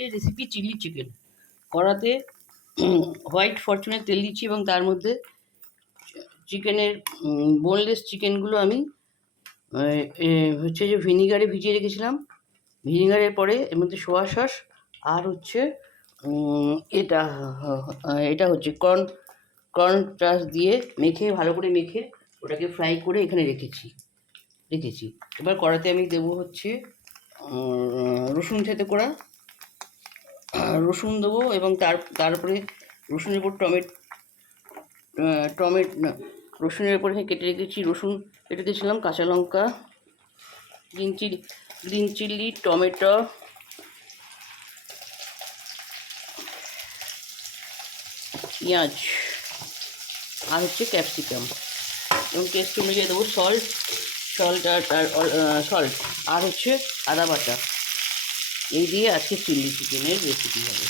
আজকের recipe chilli chicken. কড়াতে white ফরচুনের তেল দিচ্ছি এবং তার মধ্যে চিকেনের বোনলেস চিকেনগুলো আমি হচ্ছে যে ভিনিগারে ভিজিয়ে রেখেছিলাম। ভিনিগারের পরে এর মধ্যে সোয়া সস আর হচ্ছে এটা এটা হচ্ছে কর্ন চাষ দিয়ে ভালো করে মেখে ওটাকে ফ্রাই করে এখানে রেখেছি। এবার কড়াতে আমি দেবো হচ্ছে রসুন থেতে করা রসুন দেবো এবং তারপরে রসুনের উপর রসুনের উপরে কেটে রেখেছি রসুন কেটে দিয়েছিলাম, কাঁচা লঙ্কা, গ্রিন চিলি, টমেটো, পেঁয়াজ আর হচ্ছে ক্যাপসিকাম এবং টেস্ট অনুযায়ী দেবো সল্ট আর হচ্ছে আদা বাটা। এই দিয়ে আজকে চিলি চিকেনের রেসিপি হবে।